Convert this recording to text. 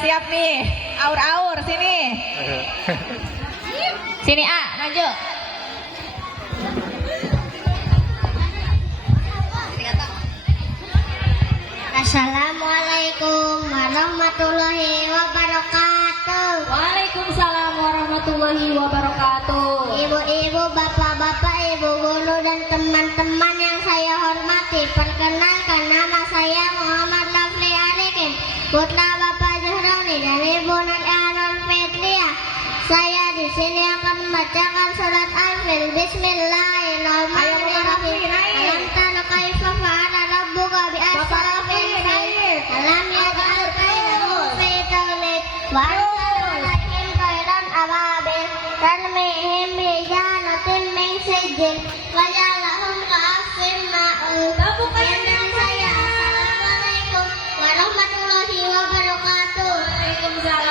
siap nih. Aur-aur sini. Sini A, maju. Assalamualaikum warahmatullahi wabarakatuh. Waalaikumsalam warahmatullahi wabarakatuh. Ibu-ibu, bapak-bapak, ibu guru dan teman-teman yang saya hormati, perkenalkan nama saya Muhammad Lafli Alikin, putra Bapak Juhroni dan Ibu Nadia Nur Fitria. Saya di sini akan membacakan surat Al-Fil. Bismillahirrahmanirrahim. Alam tara kaifa fa'ala rabbuka bi ashabil fil. Alam yaj'al kaidahum fi tawlid wa arsala alaihim tayran ababil tarmihim bijanatin min sijil wa ja'alahum ka'asfin ma'ul. Yang saya, Assalamualaikum warahmatullahi wabarakatuh. Waalaikumsalam